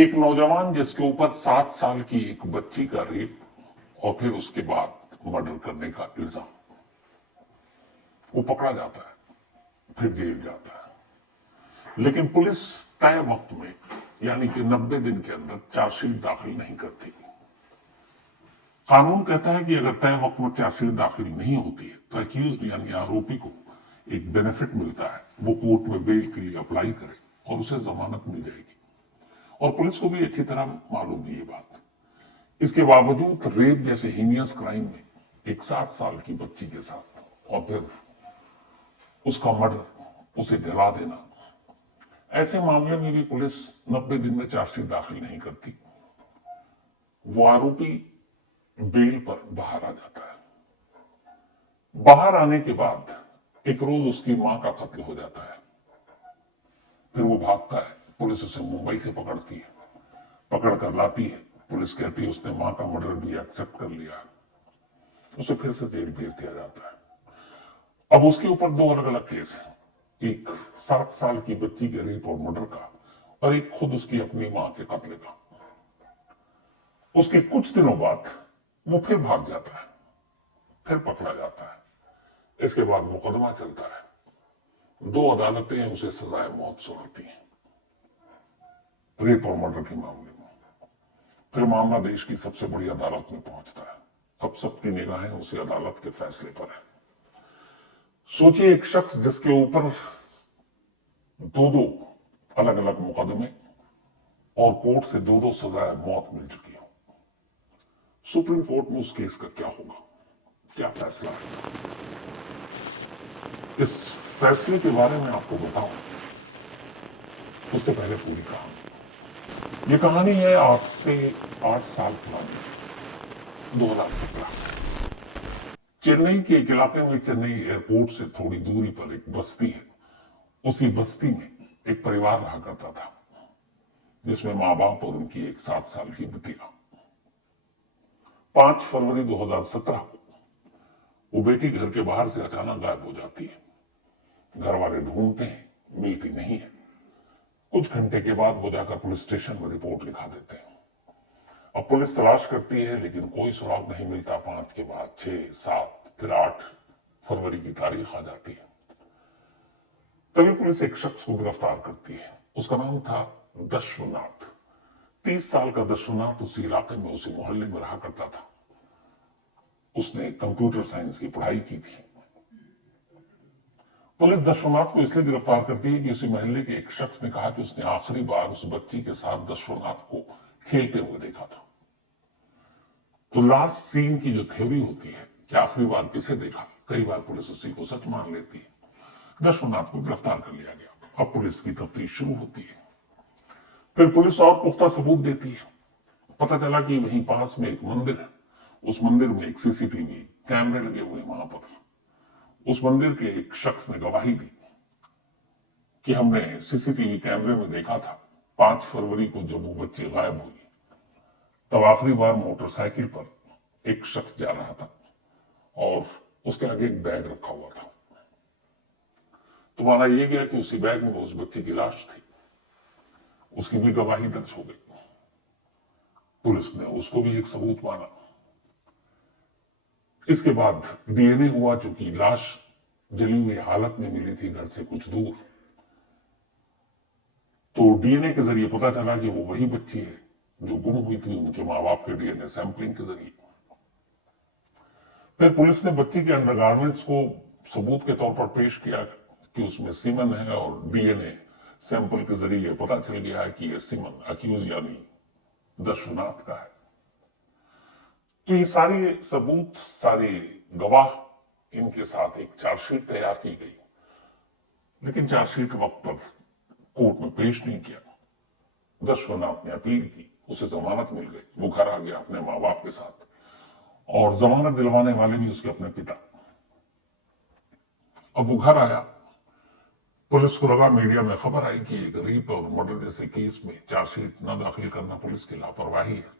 एक नौजवान जिसके ऊपर 7 साल की एक बच्ची का रेप और फिर उसके बाद मर्डर करने का इल्जाम, वो पकड़ा जाता है, फिर जेल जाता है, लेकिन पुलिस तय वक्त में यानी कि 90 दिन के अंदर चार्जशीट दाखिल नहीं करती। कानून कहता है कि अगर तय वक्त में चार्जशीट दाखिल नहीं होती है तो अक्यूज्ड यानी आरोपी को एक बेनिफिट मिलता है, वो कोर्ट में बेल के लिए अप्लाई करे और उसे जमानत मिल जाएगी। और पुलिस को भी अच्छी तरह मालूम है ये बात। इसके बावजूद रेप जैसे हीनियस क्राइम में एक 7 साल की बच्ची के साथ और फिर उसका मर्डर, उसे जला देना, ऐसे मामले में भी पुलिस 90 दिन में चार्जशीट दाखिल नहीं करती। वो आरोपी बेल पर बाहर आ जाता है। बाहर आने के बाद एक रोज उसकी मां का कत्ल हो जाता है। फिर वो भागता है, पुलिस उसे मुंबई से पकड़ती है, पकड़ कर लाती है। पुलिस कहती है उसने मां का मर्डर भी एक्सेप्ट कर लिया। उसे फिर से जेल भेज दिया जाता है। अब उसके ऊपर 2 अलग अलग केस हैं, एक 7 साल की बच्ची के रेप और मर्डर का और एक खुद उसकी अपनी मां के कत्ल का। उसके कुछ दिनों बाद वो फिर भाग जाता है, फिर पकड़ा जाता है। इसके बाद मुकदमा चलता है, 2 अदालतें उसे सजाए मौत सुनाती हैं रेप और मर्डर के मामले में। फिर मामला देश की सबसे बड़ी अदालत में पहुंचता है। अब सबकी निगाहें उसी अदालत के फैसले पर है। सोचिए, एक शख्स जिसके ऊपर 2 अलग अलग मुकदमे और कोर्ट से 2 सजाए मौत मिल चुकी हो, सुप्रीम कोर्ट में उस केस का क्या होगा, क्या फैसला है? इस फैसले के बारे में आपको बताऊं उससे पहले पूरी कहानी। ये कहानी है आज से 8 साल पुरानी, 2017। चेन्नई के एक इलाके में, चेन्नई एयरपोर्ट से थोड़ी दूरी पर एक बस्ती है। उसी बस्ती में एक परिवार रहा करता था जिसमें मां बाप और उनकी एक 7 साल की बिटिया। 5 फरवरी 2017 को वो बेटी घर के बाहर से अचानक गायब हो जाती है। घर वाले ढूंढते हैं, मिलती नहीं है। कुछ घंटे के बाद वो जाकर पुलिस स्टेशन में रिपोर्ट लिखा देते हैं। अब पुलिस तलाश करती है लेकिन कोई सुराग नहीं मिलता। 5 के बाद 6, 7, फिर 8 फरवरी की तारीख आ जाती है। तभी पुलिस एक शख्स को गिरफ्तार करती है। उसका नाम था दस्युनाथ। 30 साल का दस्युनाथ उसी इलाके में, उसी मोहल्ले में रहा करता था। उसने कंप्यूटर साइंस की पढ़ाई की थी। पुलिस दस्युनाथ को इसलिए गिरफ्तार करती है कि उसी मोहल्ले के एक शख्स ने कहा कि उसने आखिरी बार उस बच्ची के साथ दस्युनाथ को खेलते हुए देखा था। तो लास्ट सीन की जो थ्योरी होती है कि आखिरी बार किसे देखा, कई बार पुलिस उसी को सच मान लेती है। दस्युनाथ को गिरफ्तार कर लिया गया। अब पुलिस की तफ्तीश शुरू होती है। फिर पुलिस और पुख्ता सबूत देती है। पता चला कि वहीं पास में एक मंदिर है, उस मंदिर में एक सीसीटीवी कैमरे लगे हुए। वहां पर उस मंदिर के एक शख्स ने गवाही दी कि हमने सीसीटीवी कैमरे में देखा था 5 फरवरी को जब वो बच्ची गायब हुई, तब आखिरी बार मोटरसाइकिल पर एक शख्स जा रहा था और उसके आगे एक बैग रखा हुआ था। तो माना यह गया कि उसी बैग में उस बच्ची की लाश थी। उसकी भी गवाही दर्ज हो गई। पुलिस ने उसको भी एक सबूत माना। इसके बाद डीएनए हुआ। चूंकि लाश जली हुई हालत में मिली थी घर से कुछ दूर, तो डीएनए के जरिए पता चला कि वो वही बच्ची है जो गुम हुई थी, उनके मां बाप के डीएनए सैंपलिंग के जरिए। फिर पुलिस ने बच्ची के अंडरगारमेंट्स को सबूत के तौर पर पेश किया कि उसमें सीमन है और डीएनए सैंपल के जरिए पता चल गया है कि यह सीमन अक्यूज यानी दस्युनाथ का है। तो ये सारे सबूत, सारे गवाह, इनके साथ एक चार्जशीट तैयार की गई, लेकिन चार्जशीट वक्त पर कोर्ट में पेश नहीं किया। दस्युनाथ ने अपील की, उसे जमानत मिल गई। वो घर आ गया अपने मां बाप के साथ, और जमानत दिलवाने वाले भी उसके अपने पिता। अब वो घर आया, पुलिस को लगा, मीडिया में खबर आई कि एक रेप और मर्डर जैसे केस में चार्जशीट न दाखिल करना पुलिस की लापरवाही है।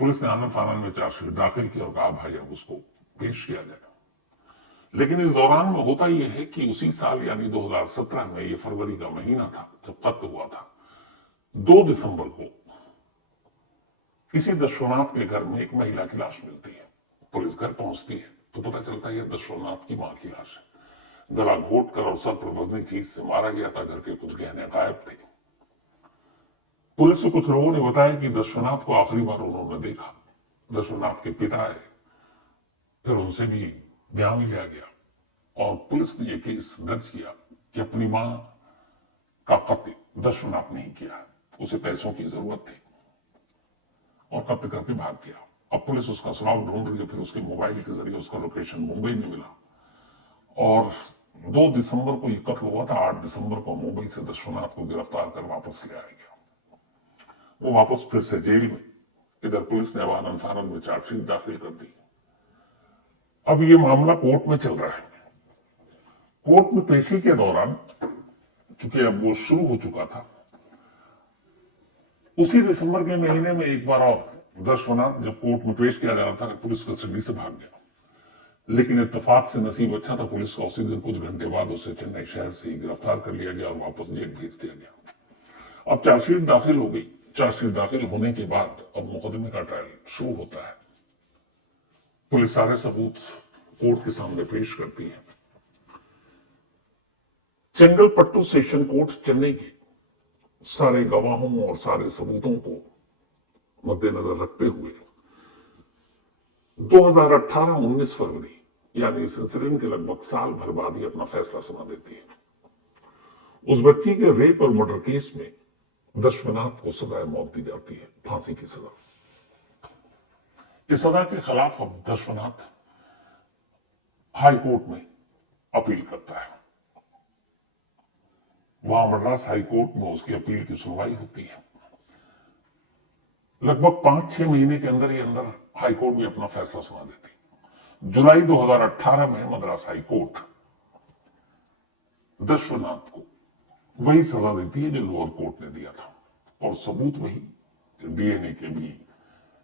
पुलिस ने आनन फानन में चार्जशीट दाखिल की और कहा भाई अब उसको पेश किया जाए। लेकिन इस दौरान में होता यह है कि उसी साल यानी 2017 में, ये फरवरी का महीना था जब कत्ल हुआ था, 2 दिसंबर को इसी दशरनाथ के घर में एक महिला की लाश मिलती है। पुलिस घर पहुंचती है तो पता चलता है यह दशरनाथ की मां की लाश है। गला घोट कर और सर पर वजनी चीज से मारा गया था। घर के कुछ गहने गायब थे। पुलिस से कुछ लोगों ने बताया कि दशरनाथ को आखिरी बार उन्होंने देखा। दशरनाथ के पिता आए, फिर उनसे भी बयान लिया गया और पुलिस ने यह केस दर्ज किया कि अपनी मां का कत्ल दशरनाथ नहीं किया है, उसे पैसों की जरूरत थी और कत्ल करके भाग गया। अब पुलिस उसका सुराग ढूंढ रही है। फिर उसके मोबाइल के जरिए उसका लोकेशन मुंबई में मिला और 2 दिसंबर को यह कत्ल हुआ था। 8 दिसंबर को मुंबई से दशरनाथ को गिरफ्तार कर वापस ले आया गया। वो वापस फिर से जेल में। इधर पुलिस ने अवानन फानन में चार्जशीट दाखिल कर दी। अब ये मामला कोर्ट में चल रहा है। कोर्ट में पेशी के दौरान, चूंकि अब वो शुरू हो चुका था, उसी दिसंबर के महीने में एक बार और दशरनाथ जब कोर्ट में पेश किया जा रहा था, पुलिस कस्टडी से भाग गया। लेकिन इत्तेफाक से नसीब अच्छा था, पुलिस का उसी दिन कुछ घंटे बाद उसे चेन्नई शहर से ही गिरफ्तार कर लिया गया और वापस जेल भेज दिया गया। अब चार्जशीट दाखिल हो गई। चार्जशीट दाखिल होने के बाद अब मुकदमे का ट्रायल शुरू होता है। पुलिस सारे सबूत कोर्ट के सामने पेश करती है। चेंगलपट्टू सेशन कोर्ट चेन्नई के सारे गवाहों और सारे सबूतों को मद्देनजर रखते हुए 2018-19 फरवरी यानी इस इंसिडेंट के लगभग साल भर बाद ही अपना फैसला सुना देती है। उस बच्ची के रेप और मर्डर केस में दशरनाथ को सजाए मौत दी जाती है, फांसी की सजा। इस सजा के खिलाफ अब दशरनाथ हाई कोर्ट में अपील करता है। वहां मद्रास हाई कोर्ट में उसकी अपील की सुनवाई होती है। लगभग 5-6 महीने के अंदर ही अंदर हाई कोर्ट भी अपना फैसला सुना देती। जुलाई 2018 में मद्रास हाई कोर्ट दशरनाथ को वही सजा देती है जो लोअर कोर्ट ने दिया था और सबूत वही। डीएनए के भी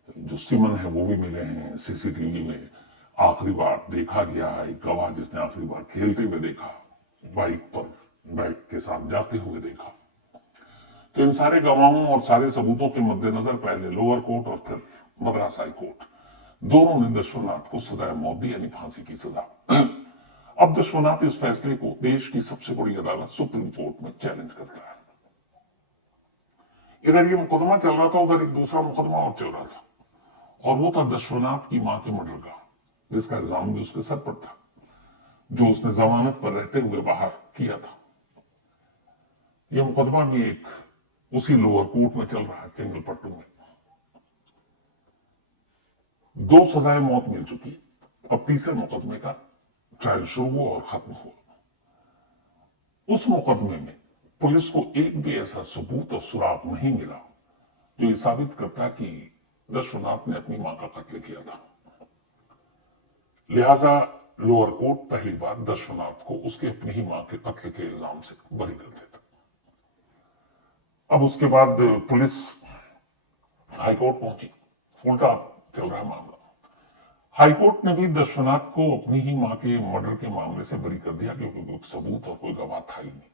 जो सिमन है वो भी मिले हैं। सीसीटीवी में आखिरी बार देखा गया है, एक गवाह जिसने आखिरी बार खेलते हुए देखा, बाइक पर बाइक के साथ जाते हुए देखा। तो इन सारे गवाहों और सारे सबूतों के मद्देनजर पहले लोअर कोर्ट और फिर मद्रास हाई कोर्ट दोनों ने दशरनाथ को सजाए मौत दी, यानी फांसी की सजा। अब दशरनाथ इस फैसले को देश की सबसे बड़ी अदालत सुप्रीम कोर्ट में चैलेंज करता है। इधर ये मुकदमा चल रहा था, उधर एक दूसरा मुकदमा और चल रहा था और वो था दशरनाथ की मां के मर्डर का, जिसका इल्जाम भी उसके सर पर था, जो उसने जमानत पर रहते हुए बाहर किया था। यह मुकदमा भी एक उसी लोअर कोर्ट में चल रहा है, चेंगलपट्टू में। 2 सजाएं मौत मिल चुकी। अब तीसरे मुकदमे का ट्रायल शुरू हुआ और खत्म हुआ। उस मुकदमे में पुलिस को एक भी ऐसा सबूत और सुराग नहीं मिला जो ये साबित करता कि दशरनाथ ने अपनी मां का कत्ल किया था। लिहाजा लोअर कोर्ट पहली बार दशरनाथ को उसके अपनी ही मां के कत्ल के इल्जाम से बरी कर देता। अब उसके बाद पुलिस हाईकोर्ट पहुंची। उल्टा चल रहा है मामला। हाईकोर्ट ने भी दशरनाथ को अपनी ही मां के मर्डर के मामले से बरी कर दिया क्योंकि कोई सबूत और कोई गवाह था ही नहीं।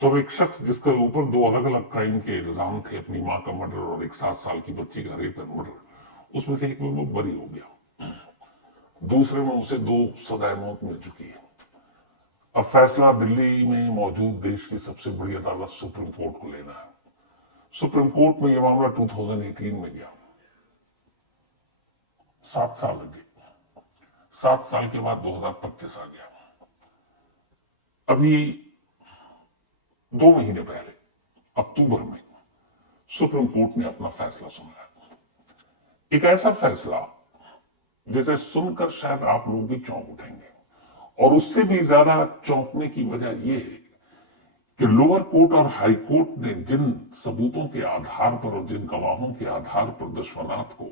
तो एक शख्स जिसके ऊपर 2 अलग अलग क्राइम के इल्जाम थे, अपनी मां का मर्डर और एक 7 साल की बच्ची का रेप एंड मर्डर, उसमें से एक में वो बरी हो गया। दूसरे में उसे 2 सजाए मौत मिल चुकी है। अब फैसला दिल्ली में मौजूद देश की सबसे बड़ी अदालत सुप्रीम कोर्ट को लेना है। सुप्रीम कोर्ट में यह मामला 2018 में गया। 7 साल लगे। 7 साल के बाद 2025 आ गया। अभी 2 महीने पहले अक्टूबर में सुप्रीम कोर्ट ने अपना फैसला सुनाया। एक ऐसा फैसला जिसे सुनकर शायद आप लोग भी चौंक उठेंगे और उससे भी ज्यादा चौंकने की वजह यह है कि लोअर कोर्ट और हाई कोर्ट ने जिन सबूतों के आधार पर और जिन गवाहों के आधार पर दशरनाथ को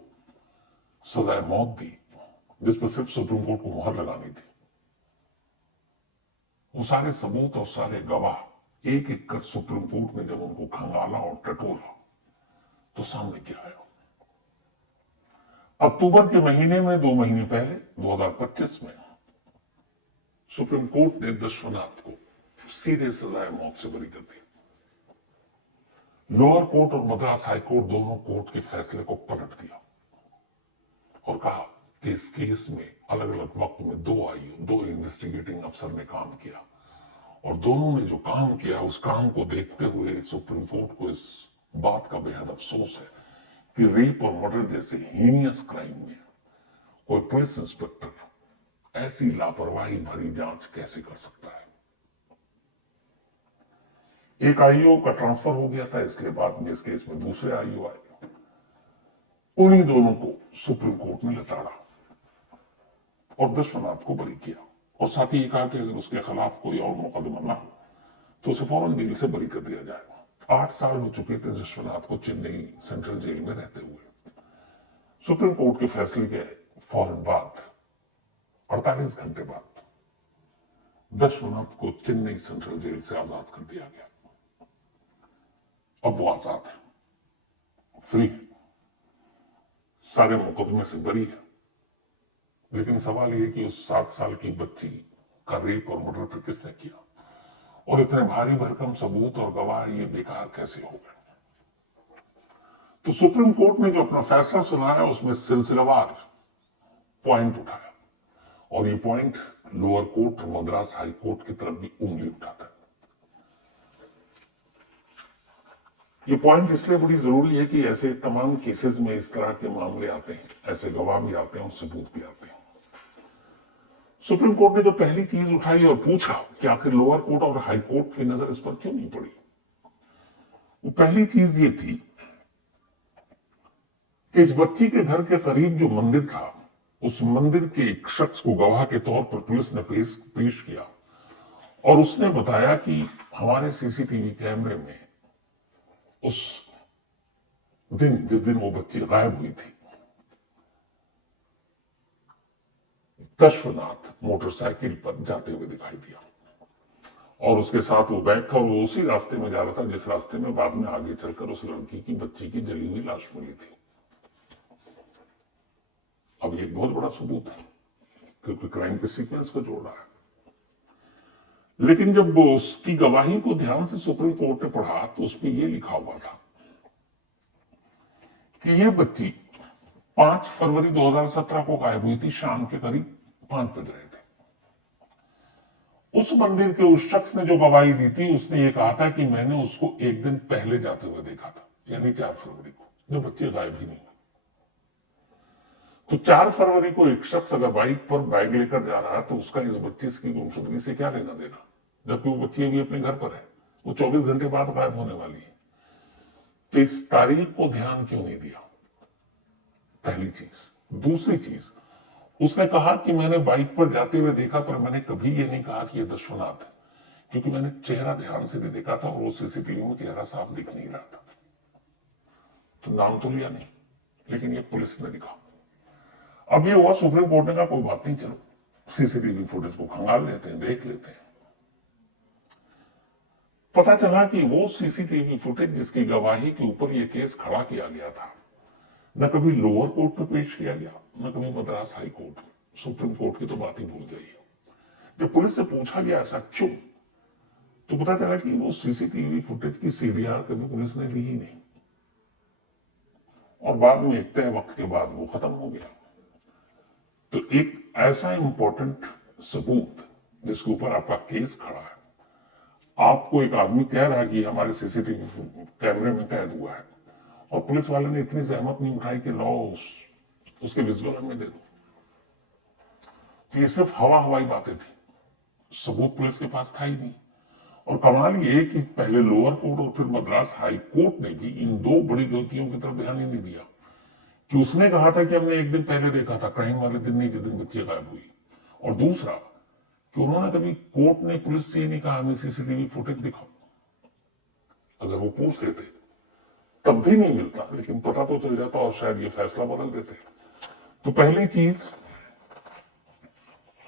सजाए मौत दी, जिस पर सिर्फ सुप्रीम कोर्ट को मुहर लगानी थी, वो सारे सबूत और सारे गवाह एक एक कर सुप्रीम कोर्ट ने जब उनको खंगाला और टटोला तो सामने क्या आया। अक्टूबर के महीने में 2 महीने पहले 2025 में सुप्रीम कोर्ट ने दशरनाथ को सीधे सजाए मौत से बरी कर दी। लोअर कोर्ट और मद्रास हाई कोर्ट दोनों कोर्ट के फैसले को पलट दिया और कहा कि इस केस में अलग अलग वक्त में दो इन्वेस्टिगेटिंग अफसर ने काम किया और दोनों ने जो काम किया उस काम को देखते हुए सुप्रीम कोर्ट को इस बात का बेहद अफसोस है कि रेप और मर्डर जैसे हीनियस क्राइम में कोई पुलिस इंस्पेक्टर ऐसी लापरवाही भरी जांच कैसे कर सकता है। एक आईओ का ट्रांसफर हो गया था, इसलिए बाद में इस केस में दूसरे आईओ आए। उन्हीं दोनों को सुप्रीम कोर्ट ने लताड़ा और विश्वनाथ को बरी किया और साथ ही कहा कि अगर उसके खिलाफ कोई और मुकदमा ना हो तो उसे फौरन जेल से बरी कर दिया जाएगा। 8 साल हो चुके थे विश्वनाथ को चेन्नई सेंट्रल जेल में रहते हुए। सुप्रीम कोर्ट के फैसले के फौरन बाद 48 घंटे बाद विश्वनाथ को चेन्नई सेंट्रल जेल से आजाद कर दिया गया। अब वो आजाद है, फ्री, सारे मुकदमे से बरी है। लेकिन सवाल यह कि उस 7 साल की बच्ची का रेप और मर्डर फिर किसने किया और इतने भारी भरकम सबूत और गवाह ये बेकार कैसे हो गए। तो सुप्रीम कोर्ट ने जो अपना फैसला सुनाया उसमें सिलसिलेवार पॉइंट उठाया और ये पॉइंट लोअर कोर्ट और मद्रास हाई कोर्ट की तरफ भी उंगली उठाता है। ये पॉइंट इसलिए बड़ी जरूरी है कि ऐसे तमाम केसेस में इस तरह के मामले आते हैं, ऐसे गवाह भी आते हैं और सबूत भी आते हैं। सुप्रीम कोर्ट ने जो पहली चीज उठाई और पूछा कि आखिर लोअर कोर्ट और हाई कोर्ट की नजर इस पर क्यों नहीं पड़ी, वो पहली चीज ये थी कि इस बच्ची के घर के करीब जो मंदिर था उस मंदिर के एक शख्स को गवाह के तौर पर पुलिस ने पेश किया और उसने बताया कि हमारे सीसीटीवी कैमरे में उस दिन जिस दिन वो बच्ची गायब हुई थी विश्वनाथ मोटरसाइकिल पर जाते हुए दिखाई दिया और उसके साथ वो बैग था और वो उसी रास्ते में जा रहा था जिस रास्ते में बाद में आगे चलकर उस लड़की की बच्ची की जली हुई लाश मिली थी। अब ये बहुत बड़ा सबूत है क्योंकि क्राइम के सीक्वेंस को जोड़ रहा है। लेकिन जब वो उसकी गवाही को ध्यान से सुप्रीम कोर्ट ने पढ़ा तो उसमें यह लिखा हुआ था कि यह बच्ची 5 फरवरी 2017 को गायब हुई थी, शाम के करीब 5 बज रहे थे। उस मंदिर के उस शख्स ने जो गवाही दी थी उसने ये कहा था कि मैंने उसको एक दिन पहले जाते हुए देखा था, यानी 4 फरवरी को, जो बच्ची गायब ही नहीं हुई। तो 4 फरवरी को एक शख्स अगर बाइक पर बैग लेकर जा रहा है तो उसका इस बच्ची की गुमशुदगी से क्या लेना देना, जबकि वो बच्ची अभी अपने घर पर है, वो 24 घंटे बाद गायब होने वाली है। तो इस तारीख को ध्यान क्यों नहीं दिया, पहली चीज। दूसरी चीज, उसने कहा कि मैंने बाइक पर जाते हुए देखा पर मैंने कभी ये नहीं कहा कि यह विश्वनाथ है क्योंकि मैंने चेहरा ध्यान से नहीं देखा था और वो सीसीटीवी में चेहरा साफ दिख नहीं रहा था। तो नाम तो लिया नहीं, लेकिन ये पुलिस ने लिखा। अब ये हुआ, सुप्रीम कोर्ट ने कहा कोई बात नहीं, चलो सीसीटीवी फुटेज को खंगाल लेते हैं, देख लेते हैं। पता चला कि वो सीसीटीवी फुटेज जिसकी गवाही के ऊपर यह केस खड़ा किया गया था न कभी लोअर कोर्ट में पेश किया गया न कभी मद्रास हाई कोर्ट में। सुप्रीम कोर्ट की तो बात ही भूल गई। जब पुलिस से पूछा गया ऐसा क्यों, तो पता चला कि वो सीसीटीवी फुटेज की सीडीआर कभी पुलिस ने ली ही नहीं और बाद में एक तय वक्त के बाद वो खत्म हो गया। तो एक ऐसा इंपॉर्टेंट सबूत जिसके ऊपर आपका केस खड़ा है, आपको एक आदमी कह रहा है कि हमारे सीसीटीवी कैमरे में कैद हुआ है और पुलिस वाले ने इतनी जहमत नहीं उठाई कि लॉ उसके विजुअल हमें दे दो। तो ये सिर्फ हवाई बातें थी, सबूत पुलिस के पास था ही नहीं। और कमाल ये कि पहले लोअर कोर्ट और फिर मद्रास हाई कोर्ट ने भी इन 2 बड़ी गलतियों की तरफ ध्यान ही नहीं दिया कि उसने कहा था कि हमने एक दिन पहले देखा था, क्राइम वाले दिन नहीं जिस दिन बच्ची गायब हुई, और दूसरा कि उन्होंने कभी कोर्ट ने पुलिस से नहीं कहा हमें सीसीटीवी फुटेज दिखाओ। अगर वो पूछ लेते तब भी नहीं मिलता, लेकिन पता तो चल जाता और शायद ये फैसला बदल देते। तो पहली चीज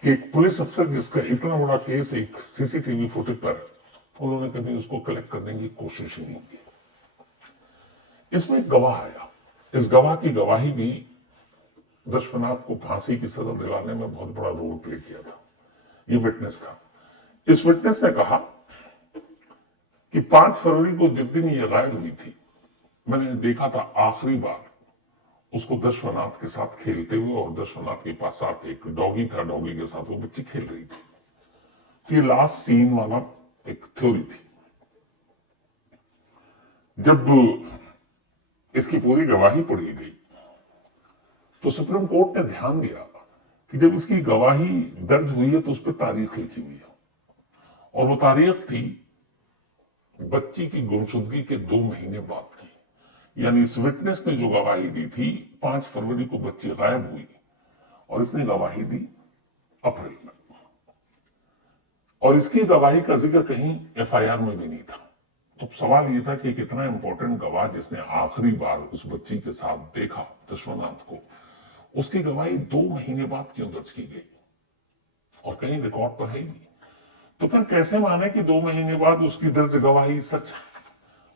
कि एक पुलिस अफसर जिसका इतना बड़ा केस एक सीसीटीवी फुटेज पर, उन्होंने कभी उसको कलेक्ट करने की कोशिश ही नहीं की। इसमें एक गवाह आया, इस गवाह की गवाही भी विश्वनाथ को फांसी की सजा दिलाने में बहुत बड़ा रोल प्ले किया था। ये विटनेस था। इस विटनेस ने कहा कि 5 फरवरी को जिस दिन ये गायब हुई थी, मैंने देखा था आखिरी बार उसको दशवनाथ के साथ खेलते हुए, और दशवनाथ के पास साथ एक डॉगी था, डॉगी के साथ वो बच्ची खेल रही थी। तो ये लास्ट सीन वाला एक थ्योरी थी। जब इसकी पूरी गवाही पढ़ी गई तो सुप्रीम कोर्ट ने ध्यान दिया कि जब इसकी गवाही दर्ज हुई है तो उस पर तारीख लिखी हुई है, और वो तारीख थी बच्ची की गुमशुदगी के 2 महीने बाद की। यानी इस विटनेस ने जो गवाही दी थी 5 फरवरी को बच्ची गायब हुई, और इसने गवाही दी अप्रैल में, और इसकी गवाही का जिक्र कहीं एफआईआर में भी नहीं था। तो सवाल यह था कि कितना इंपॉर्टेंट गवाह जिसने आखिरी बार उस बच्ची के साथ देखा दशवनाथ को, उसकी गवाही 2 महीने बाद क्यों दर्ज की गई, और कहीं रिकॉर्ड तो है ही नहीं। तो फिर कैसे माने कि 2 महीने बाद उसकी दर्ज गवाही सच है?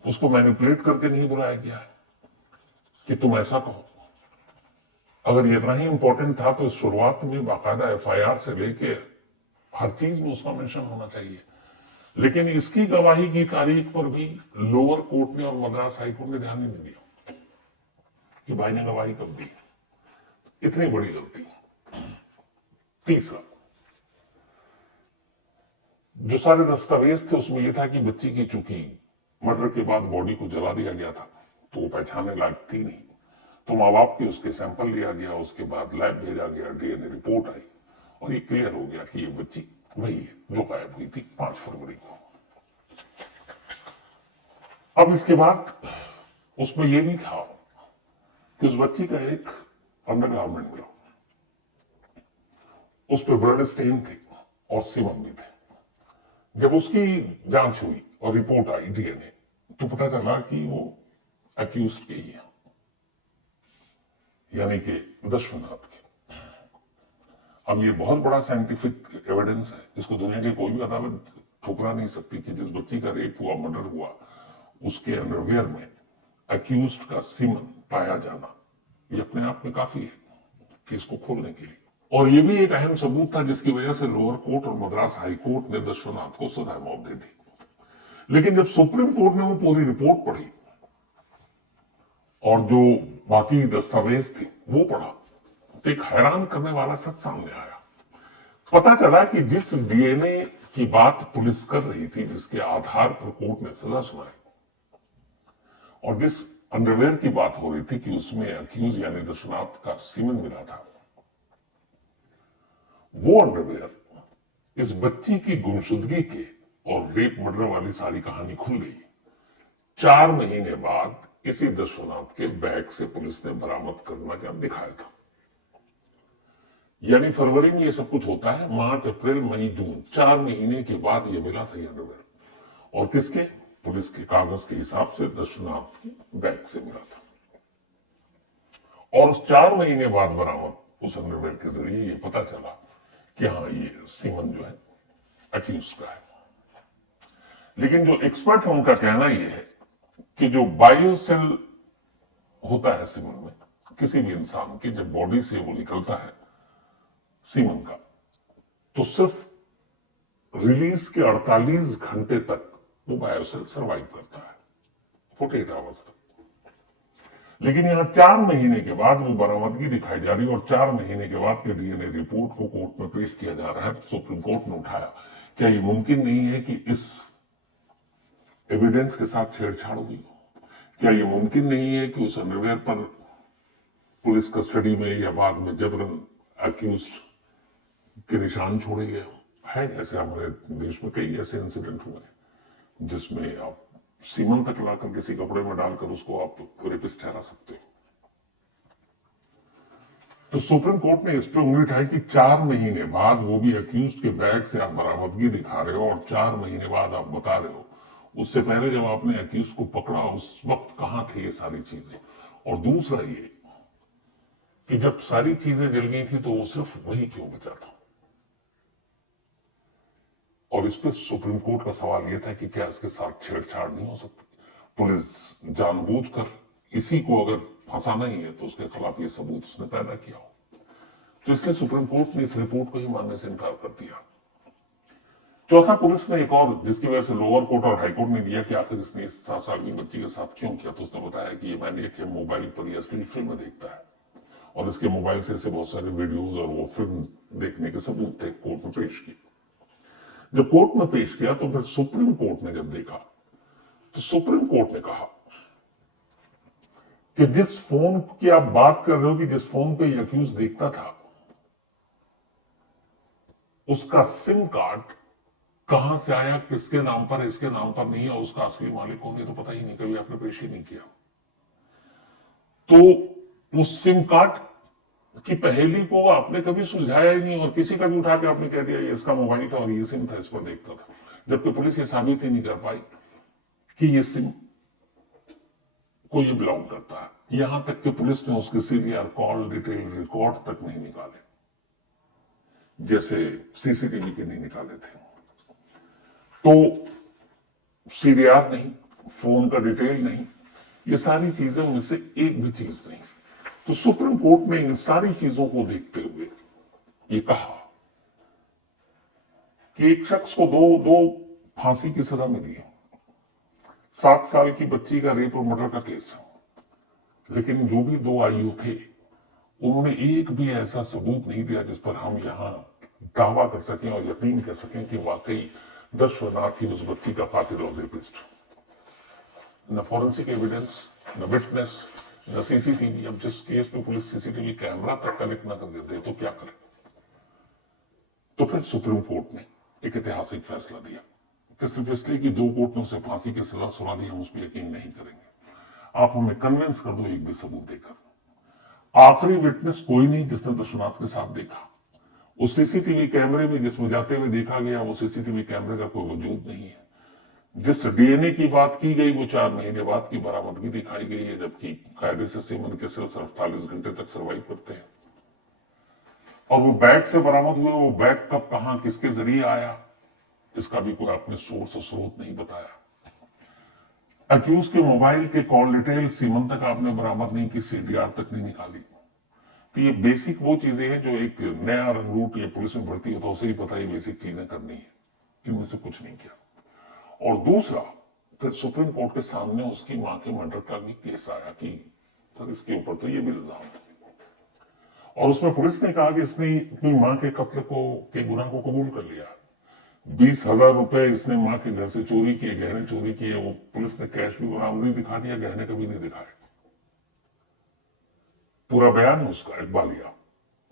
उसको मैनिपुलेट करके नहीं बुलाया गया है कि तुम ऐसा कहो। अगर ये इतना ही इंपॉर्टेंट था तो शुरुआत में बाकायदा एफआईआर से लेके हर चीज में उसका मेंशन होना चाहिए। लेकिन इसकी गवाही की तारीख पर भी लोअर कोर्ट ने और मद्रास हाईकोर्ट ने ध्यान ही नहीं दिया कि भाई ने गवाही कब दी। इतनी बड़ी गलती। तीसरा, जो सारे दस्तावेज थे उसमें यह था कि बच्ची की चूंकि मर्डर के बाद बॉडी को जला दिया गया था तो वो पहचानने लायक थी नहीं, तो माँ बाप के उसके सैंपल लिया गया, उसके बाद लैब भेजा गया, डीएनए रिपोर्ट आई, और ये क्लियर हो गया कि ये बच्ची वही है जो गायब हुई थी 5 फरवरी को। अब इसके बाद उसमें यह भी था कि उस बच्ची का एक अंडरगारमेंट मिला, उस पर ब्लड स्टेन थे और सीमन भी थे। जब उसकी जांच हुई और रिपोर्ट आई डीएनए, तो पता चला कि वो अक्यूज के ही है, यानी कि दशवनाथ के। अब ये बहुत बड़ा साइंटिफिक एविडेंस है, इसको दुनिया की कोई भी अदालत ठुकरा नहीं सकती कि जिस बच्ची का रेप हुआ, मर्डर हुआ, उसके अंडरवेयर में अक्यूज्ड का सीमन पाया जाना, ये अपने आप में काफी है केस को खोलने के लिए। और ये भी एक अहम सबूत था जिसकी वजह से लोअर कोर्ट और मद्रास हाई कोर्ट ने दशवनाथ को सजा मौत दे दी। लेकिन जब सुप्रीम कोर्ट ने वो पूरी रिपोर्ट पढ़ी और जो बाकी दस्तावेज थे वो पढ़ा, तो एक हैरान करने वाला सच सामने आया। पता चला कि जिस डीएनए की बात पुलिस कर रही थी, जिसके आधार पर कोर्ट ने सजा सुनाई, और जिस अंडरवेयर की बात हो रही थी कि उसमें अक्यूज यानी दशवनाथ का सीमन मिला था, वो अंडरवेयर इस बच्ची की गुमशुदगी के और रेप मर्डर वाली सारी कहानी खुल गई 4 महीने बाद इसी दशवनाथ के बैग से पुलिस ने बरामद करना क्या दिखाया था। यानी फरवरी में ये सब कुछ होता है, मार्च, अप्रैल, मई, जून, 4 महीने के बाद ये मिला था ये अंडरवेयर, और किसके? पुलिस के कागज के हिसाब से दशवनाथ के बैग से मिला था। और उस 4 महीने बाद बरामद उस अंडरवेयर के जरिए ये पता चला कि हाँ ये सीमन जो है अक्यूज का है। लेकिन जो एक्सपर्ट है उनका कहना यह है कि जो बायोसेल होता है सीमन में, किसी भी इंसान के जब बॉडी से वो निकलता है सीमन का, तो सिर्फ रिलीज के 48 घंटे तक वो बायोसेल सर्वाइव करता है, 48 आवर्स तक। लेकिन यहां 4 महीने के बाद वो बरामदगी दिखाई जा रही है, और 4 महीने के बाद के डीएनए रिपोर्ट को कोर्ट में पेश किया जा रहा है। सुप्रीम कोर्ट ने उठाया, क्या ये मुमकिन नहीं है कि इस एविडेंस के साथ छेड़छाड़ हुई हो? क्या ये मुमकिन नहीं है कि उस अंडरवेयर पर पुलिस कस्टडी में या बाद में जबरन अक्यूज के निशान छोड़े गए हो? है ऐसे हमारे देश में कई ऐसे इंसिडेंट हुए जिसमें आप सीमन तक लाकर किसी कपड़े में डालकर उसको आप रेपिस्ट ठहरा सकते हो। तो सुप्रीम कोर्ट ने इस पर उंगली उठाई कि 4 महीने बाद, वो भी अक्यूज के बैग से आप बरामदगी दिखा रहे हो, और 4 महीने बाद आप बता रहे हो उससे पहले जब आपने अक्यूज को पकड़ा उस वक्त कहां थे ये सारी चीजें। और दूसरा ये कि जब सारी चीजें जल गई थी तो वो सिर्फ वही क्यों बचा था? और इस पर सुप्रीम कोर्ट का सवाल यह था कि क्या इसके साथ छेड़छाड़ नहीं हो सकती? पुलिस जानबूझकर इसी को अगर फंसाना ही है तो उसके खिलाफ ये सबूत उसने पैदा किया हो। तो इसलिए सुप्रीम कोर्ट ने इस रिपोर्ट को ही मानने से इनकार कर दिया। चौथा, पुलिस ने एक और, जिसकी वजह से लोअर कोर्ट और हाईकोर्ट ने दिया कि आखिर इसने 7 साल की बच्ची के साथ क्यों किया, तो उसने बताया कि ये मैनिएक है, मोबाइल पर ये असली फिल्म देखता है और इसके मोबाइल से ऐसे बहुत सारे वीडियोज और वो फिल्म देखने के सबूत थे, कोर्ट में पेश किए। जब कोर्ट में पेश किया तो फिर सुप्रीम कोर्ट ने जब देखा तो सुप्रीम कोर्ट ने कहा कि जिस फोन की आप बात कर रहे हो कि जिस फोन पे अक्यूज देखता था, उसका सिम कार्ड कहां से आया, किसके नाम पर है, इसके नाम पर नहीं है, उसका असली मालिक कौन है तो पता ही नहीं, कभी आपने पेश ही नहीं किया। तो उस सिम कार्ड की पहेली को आपने कभी सुलझाया ही नहीं और किसी का भी उठा के आपने कह दिया ये इसका मोबाइल था और ये सिम था, इस पर देखता था, जबकि पुलिस ये साबित ही नहीं कर पाई कि ये सिम को ये बिलोंग करता है। यहां तक कि पुलिस ने उसके सीडीआर कॉल डिटेल रिकॉर्ड तक नहीं निकाले, जैसे सीसीटीवी के नहीं निकाले थे। तो सीडीआर नहीं, फोन का डिटेल नहीं, ये सारी चीजें उनमें से एक भी चीज नहीं। तो सुप्रीम कोर्ट ने इन सारी चीजों को देखते हुए ये कहा कि एक शख्स को दो फांसी की सजा मिली है, 7 साल की बच्ची का रेप और मर्डर का केस है, लेकिन जो भी 2 आयु थे उन्होंने एक भी ऐसा सबूत नहीं दिया जिस पर हम यहां दावा कर सकें और यकीन कर सकें कि वाकई दर्शनाथ ही उस बच्ची का कातिल और रेपिस्ट। न फॉरेंसिक एविडेंस, न विटनेस, न सीसीटीवी। अब जिस केस में पुलिस सीसीटीवी कैमरा तक कलेक्ट न कर दे तो क्या करे। तो फिर सुप्रीम कोर्ट ने एक ऐतिहासिक फैसला दिया कि सिर्फ इसलिए कि 2 कोर्ट ने उसे फांसी की सजा सुना दी हम उस पर यकीन नहीं करेंगे, आप हमें कन्विंस कर दो एक भी सबूत देकर। आखिरी विटनेस कोई नहीं जिसने दर्शनाथ के साथ देखा, उस सीसीटीवी कैमरे में जिसमें जाते हुए देखा गया वो सीसीटीवी कैमरे का कोई वजूद नहीं है। जिस डीएनए की बात की गई वो 4 महीने बाद की बरामदगी दिखाई गई है, जबकि कायदे से सेवन के सेल्स 48 घंटे तक सर्वाइव करते हैं। और वो बैग से बरामद हुए, वो बैग कब कहां किसके जरिए आया, इसका भी कोई आपने सोर्स और स्रोत नहीं बताया। अक्यूज के मोबाइल के कॉल डिटेल सीमन तक आपने बरामद नहीं की, सीडीआर तक नहीं निकाली। तो ये बेसिक वो चीजें हैं जो एक नया रंगरूट ये पुलिस में भर्ती होता है उसे ही पता है बेसिक चीजें करनी है, इनमें से कुछ नहीं किया। और दूसरा, फिर सुप्रीम कोर्ट के सामने उसकी मां के मर्डर का भी केस आया कि सर इसके ऊपर तो ये भी इल्जाम है, और उसमें पुलिस ने कहा कि इसने अपनी मां के कत्ल के गुनाह को कबूल कर लिया। 20,000 रुपए इसने मां के घर से चोरी किए, गहने चोरी किए, वो पुलिस ने कैश भी बरामदी दिखा दिया, गहने कभी नहीं दिखाए। पूरा बयान उसका इकबालिया,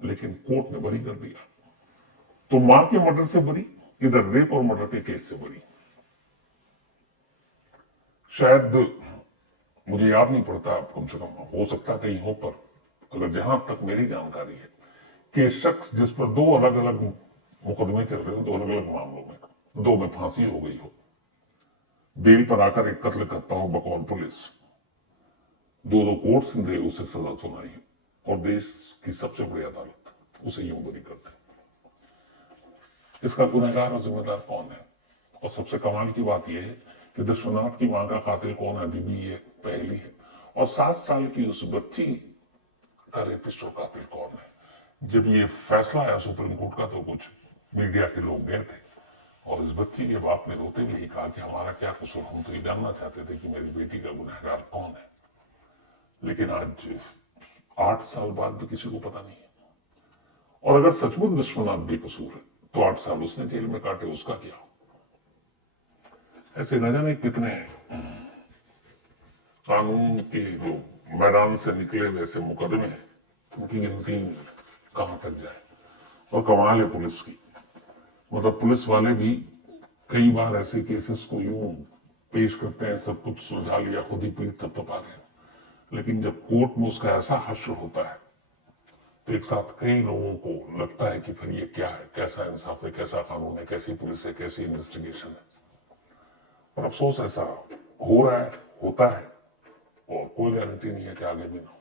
लेकिन कोर्ट ने बरी कर दिया। तो मां के मर्डर से बरी, इधर रेप और मर्डर के केस से बरी। शायद मुझे याद नहीं पड़ता, कम से कम हो सकता कहीं हो, पर अगर जहां तक मेरी जानकारी है कि शख्स जिस पर 2 अलग अलग मुकदमे चल रहे हो, 2 अलग अलग मामलों में, 2 में फांसी हो गई हो, बेल पर आकर एक कत्ल करता हो बकौल पुलिस, 2 कोर्ट्स ने उसे सजा सुनाई और देश की सबसे बड़ी अदालत उसे यूं बरी करते। इसका गुनहगार और जिम्मेदार कौन है? और सबसे कमाल की बात यह है कि दर्शनाथ की मां का कातिल कौन है अभी भी ये पहली है, और 7 साल की उस बच्ची का रेपिस्ट और कातिल कौन है। जब ये फैसला आया सुप्रीम कोर्ट का तो कुछ मीडिया के लोग गए थे और इस बच्ची के बाप ने रोते हुए ही कहा कि हमारा क्या कसूर, हम तो ये जानना चाहते थे कि मेरी बेटी का गुनहगार कौन है। लेकिन आज 8 साल बाद भी किसी को पता नहीं है। और अगर सचमुच दर्शनाथ बेकसूर है तो 8 साल उसने जेल में काटे, उसका क्या। ऐसे न जाने कितने कानून के जो मैदान से निकले वैसे मुकदमे हैं, उनकी गिनती कहां तक जाए। और कमाल है पुलिस की, मतलब पुलिस वाले भी कई बार ऐसे केसेस को यूं पेश करते हैं सब कुछ सुलझा लिया, खुद ही पीठ थपथपा रहे हैं, लेकिन जब कोर्ट में उसका ऐसा हश्र होता है तो एक साथ कई लोगों को लगता है कि फिर ये क्या है, कैसा इंसाफ है, कैसा कानून है, कैसी पुलिस है, कैसी इन्वेस्टिगेशन है। पर अफसोस ऐसा हो रहा है, होता है, और कोई गारंटी नहीं है कि आगे भी ना हो।